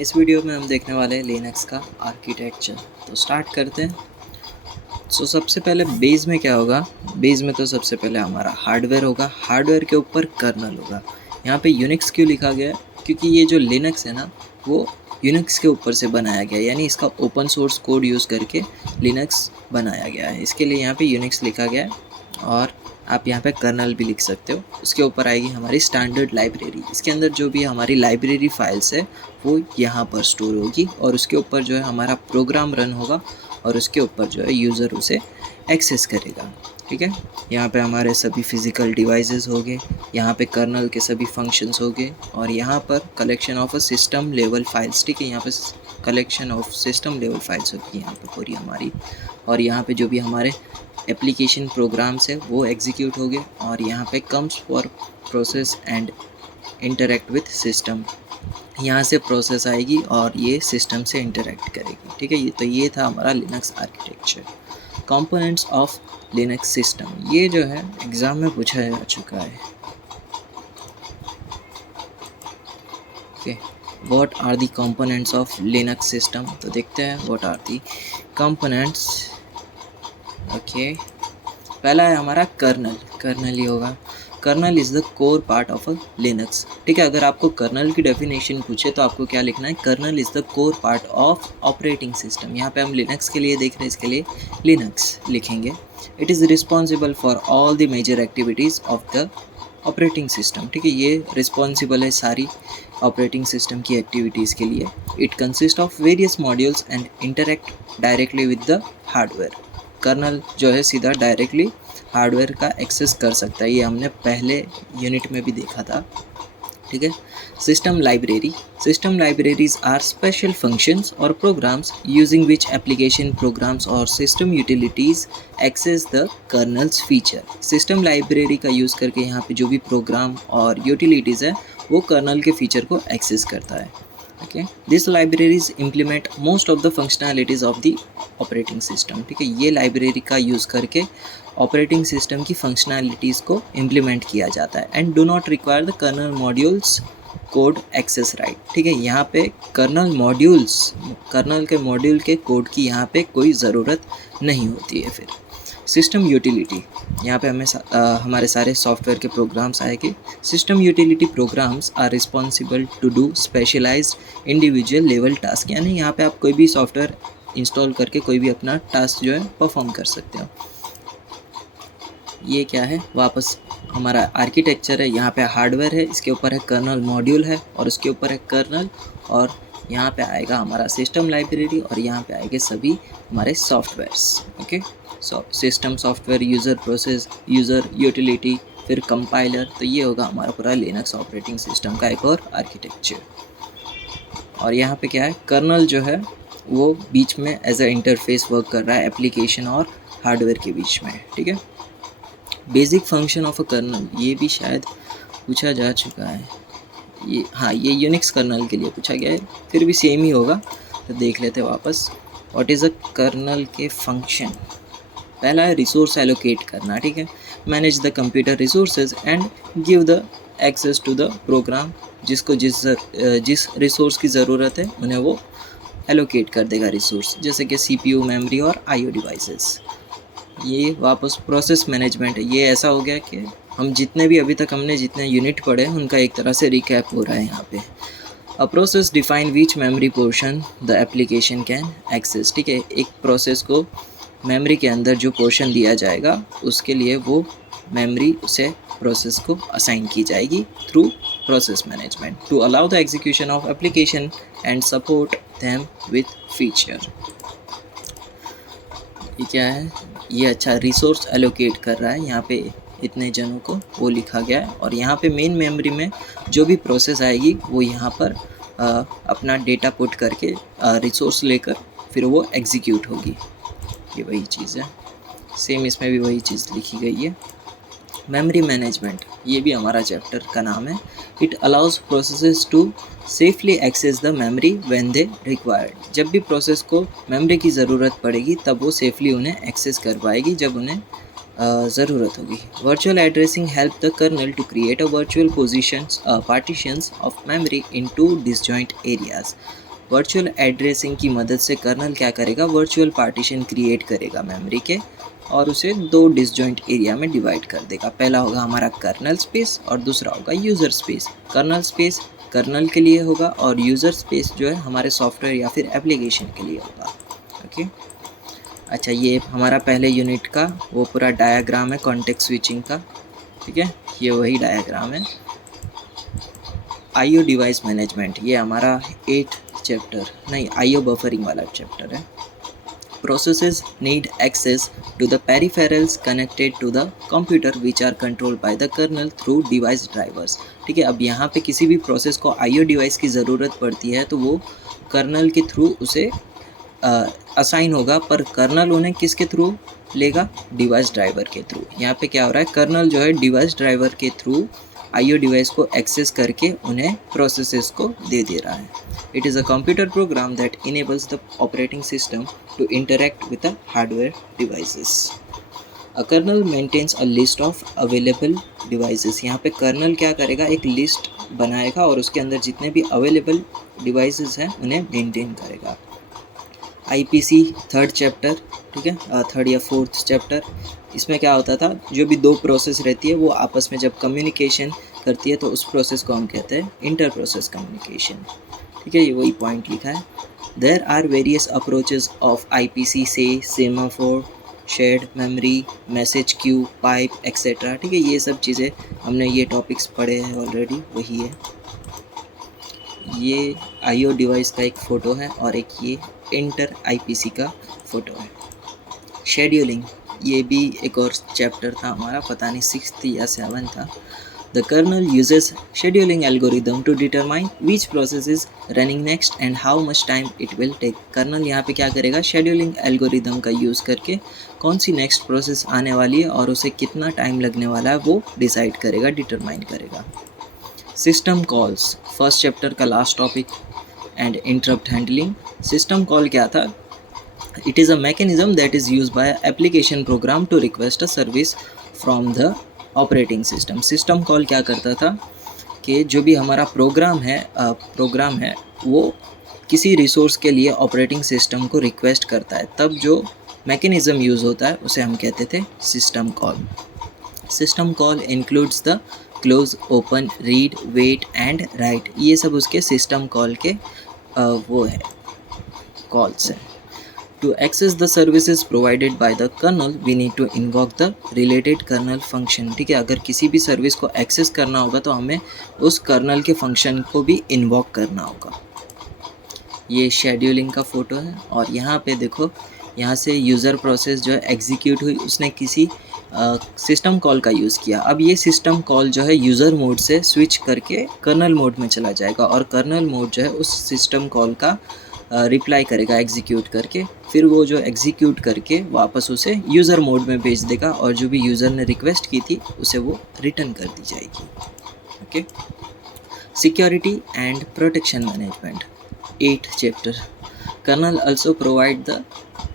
इस वीडियो में हम देखने वाले हैं लिनक्स का आर्किटेक्चर। तो स्टार्ट करते हैं। सबसे पहले बेस में क्या होगा, बेस में तो सबसे पहले हमारा हार्डवेयर होगा, हार्डवेयर के ऊपर कर्नल होगा। यहाँ पे यूनिक्स क्यों लिखा गया है, क्योंकि ये जो लिनक्स है ना वो यूनिक्स के ऊपर से बनाया गया है, यानी इसका ओपन सोर्स कोड यूज़ करके लिनक्स बनाया गया है, इसके लिए यहाँ पे यूनिक्स लिखा गया है। और आप यहाँ पे कर्नल भी लिख सकते हो। उसके ऊपर आएगी हमारी स्टैंडर्ड लाइब्रेरी, इसके अंदर जो भी हमारी लाइब्रेरी फाइल्स है वो यहाँ पर स्टोर होगी, और उसके ऊपर जो है हमारा प्रोग्राम रन होगा, और उसके ऊपर जो है यूज़र उसे एक्सेस करेगा। ठीक है, यहाँ पे हमारे सभी फिज़िकल डिवाइसेस हो गए, यहाँ पे कर्नल के सभी फंक्शंस हो गए, और यहाँ पर collection of a system level files. ठीक है, यहाँ पे collection of system level files होगी यहाँ पे पूरी हमारी, और यहाँ पे जो भी हमारे एप्लीकेशन प्रोग्राम्स है वो एग्जीक्यूट हो गए, और यहाँ पे comes for process and interact with system, यहाँ से प्रोसेस आएगी और ये सिस्टम से इंटरेक्ट करेगी। ठीक है, ये था हमारा Linux architecture. Components of Linux system, ये जो है एग्ज़ाम में पूछा जा चुका है। Okay, what are the components of Linux system, तो देखते हैं what are the components. Okay, पहला है हमारा कर्नल, कर्नल ही होगा। Kernel is the core part of a Linux. ठीक है, अगर आपको कर्नल की डेफिनेशन पूछे तो आपको क्या लिखना है, kernel is the core part of operating system. यहाँ पे हम लिनक्स के लिए देख रहे हैं, इसके लिए लिनक्स लिखेंगे। It is responsible for all the major activities of the operating system. ठीक है, ये रिस्पॉन्सिबल है सारी ऑपरेटिंग सिस्टम की एक्टिविटीज़ के लिए। It consist of various modules and interact directly with the hardware. Kernel जो है सीधा डायरेक्टली हार्डवेयर का एक्सेस कर सकता है, ये हमने पहले यूनिट में भी देखा था। ठीक है, system library, system libraries are special functions or programs using which application programs or system utilities access the kernel's feature. System library का यूज़ करके यहाँ पे जो भी प्रोग्राम और यूटिलिटीज़ है वो कर्नल के फीचर को एक्सेस करता है। Okay, this libraries implement most of the functionalities of the operating system. ठीक है, ये लाइब्रेरी का यूज़ करके ऑपरेटिंग सिस्टम की फंक्शनैलिटीज़ को इम्प्लीमेंट किया जाता है। And do not require the kernel modules code access right. ठीक है, यहाँ पे कर्नल मॉड्यूल्स, कर्नल के मॉड्यूल के कोड की यहाँ पे कोई ज़रूरत नहीं होती है। फिर सिस्टम यूटिलिटी, यहाँ पे हमें हमारे सारे सॉफ्टवेयर के प्रोग्राम्स आएंगे। System utility programs are responsible to do specialized individual level task, यानी यहाँ पे आप कोई भी सॉफ्टवेयर इंस्टॉल करके कोई भी अपना टास्क जो है परफॉर्म कर सकते हो। ये क्या है, वापस हमारा आर्किटेक्चर है। यहाँ पे हार्डवेयर है, इसके ऊपर है कर्नल मॉड्यूल है, और उसके ऊपर है कर्नल, और यहाँ पे आएगा हमारा सिस्टम लाइब्रेरी, और यहाँ पे आएंगे सभी हमारे softwares. Okay, system software, user process, user utility, फिर कंपाइलर। तो ये होगा हमारा पूरा लिनक्स ऑपरेटिंग सिस्टम का एक और आर्किटेक्चर। और यहाँ पे क्या है, कर्नल जो है वो बीच में एज अ इंटरफेस वर्क कर रहा है एप्लीकेशन और हार्डवेयर के बीच में। ठीक है, basic function of a kernel, ये भी शायद पूछा जा चुका है। ये हाँ, ये यूनिक्स कर्नल के लिए पूछा गया है, फिर भी सेम ही होगा, तो देख लेते हैं वापस। व्हाट इज़ अ कर्नल के फंक्शन, पहला है रिसोर्स एलोकेट करना। ठीक है, manage the computer resources and give the access to the program, जिसको जिस रिसोर्स की ज़रूरत है उन्हें वो एलोकेट कर देगा रिसोर्स, जैसे कि CPU, मेमोरी और IO डिवाइसेस। ये वापस प्रोसेस मैनेजमेंट है। ये ऐसा हो गया कि हम जितने भी अभी तक हमने जितने यूनिट पढ़े हैं उनका एक तरह से रिकैप हो रहा है यहाँ पे। A process define which memory portion the application can access. ठीक है, एक प्रोसेस को मेमोरी के अंदर जो पोर्शन दिया जाएगा उसके लिए वो मेमोरी उसे प्रोसेस को असाइन की जाएगी through process management to allow the execution of application and support them with feature. ये क्या है, ये अच्छा रिसोर्स एलोकेट कर रहा है, यहाँ पे इतने जनों को वो लिखा गया है, और यहाँ पे मेन मेमोरी में जो भी प्रोसेस आएगी वो यहाँ पर अपना डेटा पुट करके रिसोर्स लेकर फिर वो एग्जीक्यूट होगी। ये वही चीज़ है, सेम इसमें भी वही चीज़ लिखी गई है। मेमोरी मैनेजमेंट, ये भी हमारा चैप्टर का नाम है। It allows processes to safely access the memory when they required. जब भी प्रोसेस को मेमोरी की ज़रूरत पड़ेगी तब वो सेफली उन्हें एक्सेस कर पाएगी, जब उन्हें ज़रूरत होगी। Virtual addressing help the kernel to create a virtual positions partitions of memory into disjoint areas. Virtual addressing की मदद से कर्नल क्या करेगा, वर्चुअल पार्टीशन क्रिएट करेगा मेमोरी के और उसे दो डिसजॉइंट एरिया में डिवाइड कर देगा। पहला होगा हमारा कर्नल स्पेस और दूसरा होगा user space. Kernel space kernel के लिए होगा और यूज़र स्पेस जो है हमारे सॉफ्टवेयर या फिर एप्लीकेशन के लिए होगा। ओके, अच्छा ये हमारा पहले यूनिट का वो पूरा डायग्राम है कॉन्टेक्स्ट स्विचिंग का। ठीक है, ये वही डायग्राम है। आईओ डिवाइस मैनेजमेंट, ये हमारा 8 चैप्टर नहीं आईओ बफरिंग वाला चैप्टर है। Processes need access to the peripherals connected to the computer which are controlled by the kernel through device drivers। ठीक है, अब यहाँ पे किसी भी प्रोसेस को आईओ डिवाइस की ज़रूरत पड़ती है तो वो कर्नल के थ्रू उसे असाइन होगा, पर कर्नल उन्हें किसके थ्रू लेगा, डिवाइस ड्राइवर के थ्रू। यहाँ पे क्या हो रहा है, कर्नल जो है डिवाइस ड्राइवर के थ्रू आईओ डिवाइस को एक्सेस करके उन्हें प्रोसेसेस को दे रहा है। It is a computer program that enables the operating system to interact with the hardware devices. A kernel maintains a list of available devices. यहाँ पे कर्नल क्या करेगा, एक लिस्ट बनाएगा और उसके अंदर जितने भी अवेलेबल डिवाइसेस हैं उन्हें मेंटेन करेगा। आईपीसी थर्ड चैप्टर, ठीक है, थर्ड या फोर्थ चैप्टर। इसमें क्या होता था, जो भी दो प्रोसेस रहती है वो आपस में जब कम्युनिकेशन करती है तो उस प्रोसेस को हम कहते हैं इंटर प्रोसेस कम्युनिकेशन। ठीक है, ये वही पॉइंट लिखा है। There are various approaches of IPC से semaphore, shared memory, message queue, pipe etcetera. ठीक है, ये सब चीज़ें हमने ये टॉपिक्स पढ़े हैं ऑलरेडी, वही है। ये आईओ डिवाइस का एक फ़ोटो है और एक ये इंटर आईपीसी का फ़ोटो है। शेड्यूलिंग, ये भी एक और चैप्टर था हमारा, पता नहीं 6th या 7th था। The kernel uses scheduling algorithm to determine which process is running next and how much time it will take. Kernel यहाँ पे क्या करेगा, शेड्यूलिंग एल्गोरिदम का यूज़ करके कौन सी नेक्स्ट प्रोसेस आने वाली है और उसे कितना टाइम लगने वाला है वो डिसाइड करेगा, डिटरमाइन करेगा। सिस्टम कॉल्स, फर्स्ट चैप्टर का last topic, and interrupt handling. System call क्या था, it is a mechanism that is use by application program to request a service from the operating system. System call क्या करता था कि जो भी हमारा प्रोग्राम है वो किसी रिसोर्स के लिए ऑपरेटिंग सिस्टम को रिक्वेस्ट करता है, तब जो मैकेनिज्म यूज़ होता है उसे हम कहते थे system call. System call includes the close, open, read, wait and write. ये सब उसके सिस्टम कॉल के वो है कॉल्स हैं। To access the services provided by the kernel, we need to invoke the related kernel function। ठीक है, अगर किसी भी सर्विस को एक्सेस करना होगा तो हमें उस कर्नल के फंक्शन को भी इन्वॉक करना होगा। ये शेड्यूलिंग का फ़ोटो है और यहाँ पे देखो, यहाँ से यूज़र प्रोसेस जो है एग्जीक्यूट हुई, उसने किसी सिस्टम कॉल का यूज़ किया। अब ये सिस्टम कॉल जो है यूज़र मोड से स्विच करके कर्नल मोड में चला जाएगा और कर्नल मोड जो है उस सिस्टम कॉल का रिप्लाई करेगा एग्जीक्यूट करके, फिर वो जो एग्जीक्यूट करके वापस उसे यूज़र मोड में भेज देगा और जो भी यूज़र ने रिक्वेस्ट की थी उसे वो रिटर्न कर दी जाएगी। Okay, security and protection management, 8th chapter. Kernel also provide the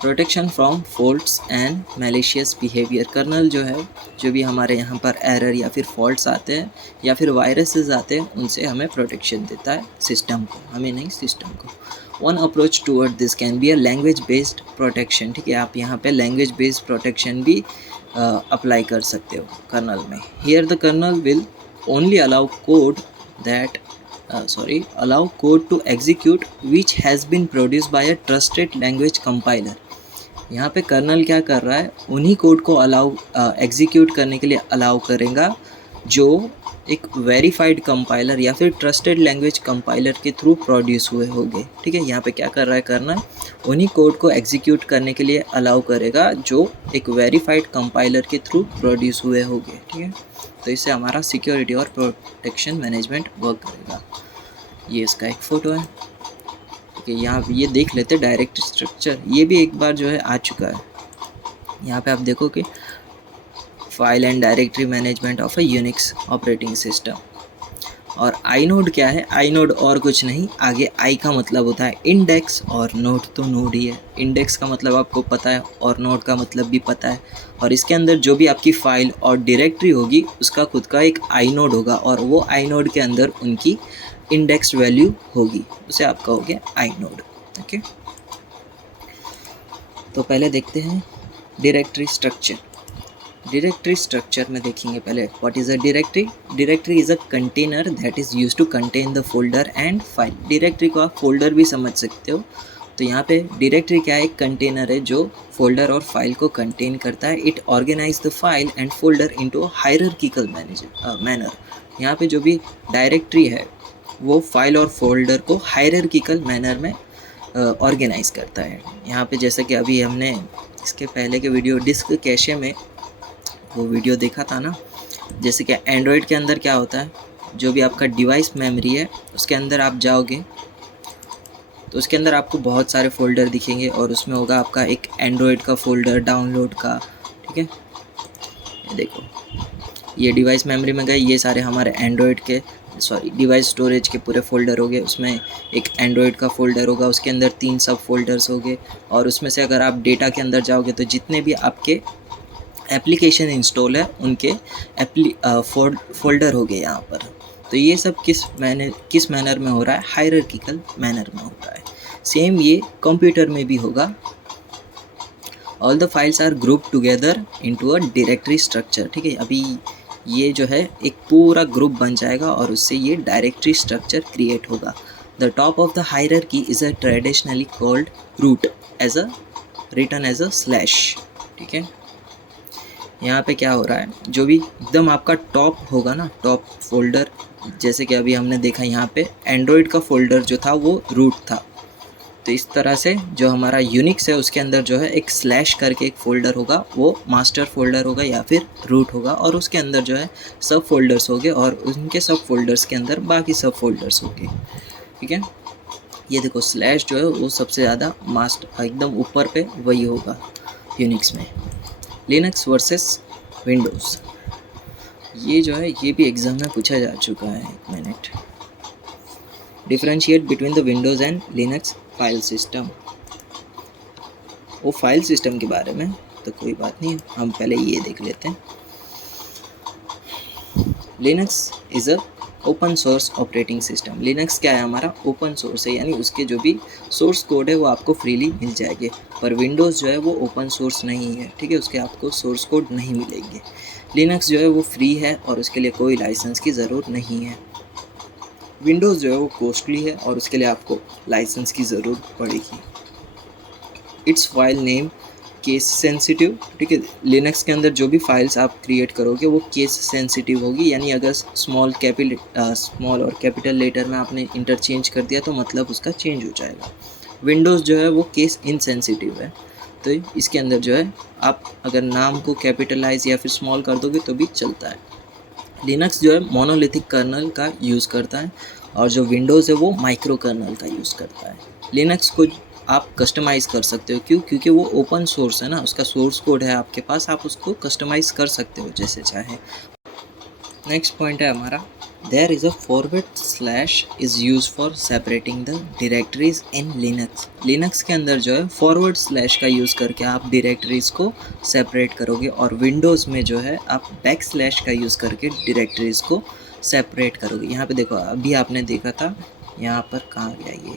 protection from faults and malicious behavior। Kernel जो है, जो भी हमारे यहाँ पर एरर या फिर फॉल्ट्स आते हैं या फिर वायरसेस आते हैं, उनसे हमें प्रोटेक्शन देता है, सिस्टम को, हमें नहीं सिस्टम को। One approach toward this can be a language based protection. ठीक है, आप यहाँ पे लैंग्वेज बेस्ड प्रोटेक्शन भी अप्लाई कर सकते हो कर्नल में। Here the kernel will only allow code that allow code to execute which has been produced by a trusted language compiler। यहाँ पे कर्नल क्या कर रहा है, उन्हीं कोड को एग्जीक्यूट करने के लिए अलाउ करेगा जो एक वेरीफाइड कंपाइलर या फिर ट्रस्टेड लैंग्वेज कंपाइलर के थ्रू प्रोड्यूस हुए होंगे। ठीक है, यहाँ पे क्या कर रहा है कर्नल, उन्हीं कोड को एग्जीक्यूट करने के लिए अलाउ करेगा जो एक वेरीफाइड कंपाइलर के थ्रू प्रोड्यूस हुए होंगे। ठीक है, तो इससे हमारा सिक्योरिटी और प्रोटेक्शन मैनेजमेंट वर्क करेगा। ये इसका एक फ़ोटो है। ठीक है, यहाँ ये देख लेते डायरेक्ट स्ट्रक्चर, ये भी एक बार जो है आ चुका है। यहाँ पे आप देखो कि file and directory management of a Unix operating system. और आई नोड क्या है, आई नोड और कुछ नहीं, आगे आई का मतलब होता है इंडेक्स और नोड तो नोड ही है। इंडेक्स का मतलब आपको पता है और नोड का मतलब भी पता है। और इसके अंदर जो भी आपकी फाइल और डायरेक्टरी होगी उसका खुद का एक आई नोड होगा और वो आई नोड के अंदर उनकी इंडेक्स वैल्यू होगी, उसे आप कहोगे आई नोड। ओके, तो पहले देखते हैं डायरेक्टरी स्ट्रक्चर। डायरेक्टरी स्ट्रक्चर में देखेंगे पहले what is a directory. Directory is a container that is used to contain the folder and file. Directory को आप फोल्डर भी समझ सकते हो। तो यहाँ पे डायरेक्टरी क्या है, एक कंटेनर है जो फोल्डर और फाइल को कंटेन करता है। It organize the file and folder into hierarchical manner. यहाँ पे जो भी डायरेक्टरी है वो फाइल और फोल्डर को हायरार्किकल मैनर में ऑर्गेनाइज करता है। यहाँ पे जैसे कि अभी हमने इसके पहले के वीडियो डिस्क कैशे में वो वीडियो देखा था ना, जैसे कि एंड्रॉयड के अंदर क्या होता है, जो भी आपका डिवाइस मेमोरी है उसके अंदर आप जाओगे तो उसके अंदर आपको बहुत सारे फ़ोल्डर दिखेंगे और उसमें होगा आपका एक एंड्रॉयड का फ़ोल्डर, डाउनलोड का, ठीक है। ये देखो, ये डिवाइस मेमोरी में गए, ये सारे हमारे एंड्रॉयड के डिवाइस स्टोरेज के पूरे फ़ोल्डर हो गए। उसमें एक एंड्रॉयड का फ़ोल्डर होगा, उसके अंदर 3 सब फोल्डर्स हो गए। और उसमें से अगर आप डेटा के अंदर जाओगे तो जितने भी आपके एप्लीकेशन इंस्टॉल है उनके फोल्डर हो गए यहाँ पर। तो ये सब किस मैनर में हो रहा है, हायरार्किकल मैनर में हो रहा है। सेम ये कंप्यूटर में भी होगा। All the files are group together into a directory structure, ठीक है। अभी ये जो है एक पूरा ग्रुप बन जाएगा और उससे ये डायरेक्टरी स्ट्रक्चर क्रिएट होगा। The top of the hierarchy is a traditionally called root as a written as a slash, ठीक है। यहाँ पे क्या हो रहा है, जो भी एकदम आपका टॉप होगा ना, टॉप फोल्डर, जैसे कि अभी हमने देखा यहाँ पे एंड्रॉयड का फोल्डर जो था वो रूट था। तो इस तरह से जो हमारा यूनिक्स है उसके अंदर जो है एक स्लैश करके एक फ़ोल्डर होगा, वो मास्टर फोल्डर होगा या फिर रूट होगा। और उसके अंदर जो है सब फोल्डर्स होंगे और उनके सब फोल्डर्स के अंदर बाकी सब फोल्डर्स होंगे, ठीक है। ये देखो स्लैश जो है वो सबसे ज़्यादा मास्टर एकदम ऊपर पे वही होगा यूनिक्स में। लिनक्स वर्सेस विंडोज़, ये जो है ये भी एग्ज़ाम में पूछा जा चुका है। एक minute, differentiate between the Windows and Linux file system. वो फाइल सिस्टम के बारे में तो कोई बात नहीं, हम पहले ये देख लेते हैं। Linux is a open source operating system. Linux क्या है, हमारा ओपन सोर्स है, यानी उसके जो भी सोर्स कोड है वो आपको फ्रीली मिल जाएंगे। पर विंडोज़ जो है वो ओपन सोर्स नहीं है, ठीक है, उसके आपको सोर्स कोड नहीं मिलेंगे। लिनक्स जो है वो फ्री है और उसके लिए कोई लाइसेंस की ज़रूरत नहीं है। विंडोज़ जो है वो कॉस्टली है और उसके लिए आपको लाइसेंस की ज़रूरत पड़ेगी। It's file name case sensitive, ठीक है। लिनक्स के अंदर जो भी फाइल्स आप क्रिएट करोगे वो केस सेंसिटिव होगी, यानी अगर स्मॉल और कैपिटल लेटर में आपने इंटरचेंज कर दिया तो मतलब उसका चेंज हो जाएगा। विंडोज़ जो है वो केस इनसेंसिटिव है, तो इसके अंदर जो है आप अगर नाम को कैपिटलाइज या फिर स्मॉल कर दोगे तो भी चलता है। लिनक्स जो है मोनोलिथिक कर्नल का यूज़ करता है और जो विंडोज़ है वो माइक्रो कर्नल का यूज़ करता है। लिनक्स को आप कस्टमाइज़ कर सकते हो, क्योंकि वो ओपन सोर्स है ना, उसका सोर्स कोड है आपके पास, आप उसको कस्टमाइज़ कर सकते हो जैसे चाहे। नेक्स्ट पॉइंट है हमारा, there is a forward slash is use for separating the directories in Linux. Linux के अंदर जो है फॉरवर्ड स्लैश का यूज़ करके आप डायरेक्टरीज को सेपरेट करोगे और विंडोज़ में जो है आप बैक स्लैश का यूज़ करके डायरेक्टरीज को सेपरेट करोगे। यहाँ पे देखो, अभी आपने देखा था, यहाँ पर कहाँ गया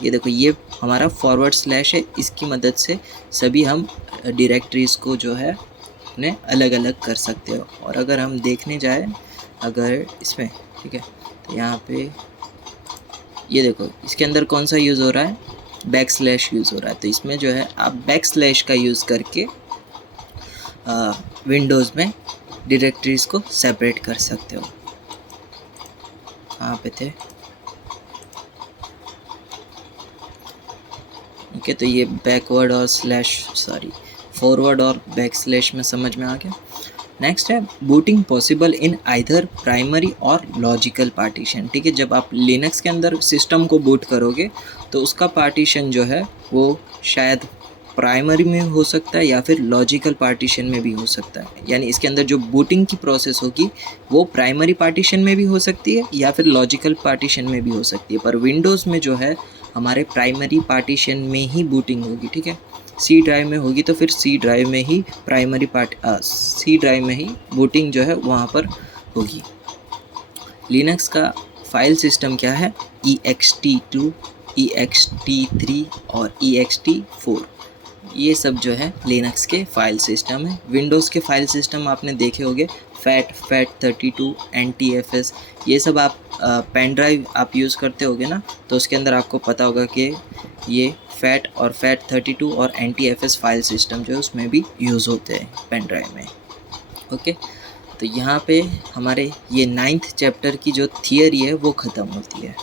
ये देखो, ये हमारा फॉरवर्ड स्लैश है, इसकी मदद से सभी हम डायरेक्टरीज को जो है अपने अलग अलग कर सकते हो। और अगर हम देखने जाए अगर इसमें, ठीक है, तो यहाँ पे ये देखो इसके अंदर कौन सा यूज़ हो रहा है, बैक स्लैश यूज़ हो रहा है। तो इसमें जो है आप बैक स्लैश का यूज़ करके विंडोज़ में डायरेक्टरीज को सेपरेट कर सकते हो। कहाँ पे थे, ओके, तो ये बैकवर्ड और फॉरवर्ड और बैक स्लैश में समझ में आ गया। नेक्स्ट है booting possible in either primary और लॉजिकल पार्टीशन, ठीक है। जब आप लिनक्स के अंदर सिस्टम को बूट करोगे तो उसका पार्टीशन जो है वो शायद प्राइमरी में हो सकता है या फिर लॉजिकल पार्टीशन में भी हो सकता है। यानी इसके अंदर जो बूटिंग की प्रोसेस होगी वो प्राइमरी पार्टीशन में भी हो सकती है या फिर लॉजिकल पार्टीशन में भी हो सकती है, पर विंडोज़ में जो है हमारे प्राइमरी पार्टीशन में ही बूटिंग होगी, ठीक है। सी ड्राइव में होगी तो फिर सी ड्राइव में ही सी ड्राइव में ही बूटिंग जो है वहाँ पर होगी। लिनक्स का फाइल सिस्टम क्या है? ext2, ext3 और ext4, ये सब जो है लिनक्स के फाइल सिस्टम है। विंडोज़ के फाइल सिस्टम आपने देखे होंगे, FAT32, NTFS, ये सब आप पेन ड्राइव आप यूज़ करते होगे ना, तो उसके अंदर आपको पता होगा कि ये FAT और FAT32 और NTFS फाइल सिस्टम जो है उसमें भी यूज़ होते हैं पेन ड्राइव में। ओके, तो यहाँ पे हमारे ये 9th चैप्टर की जो थियरी है वो ख़त्म होती है।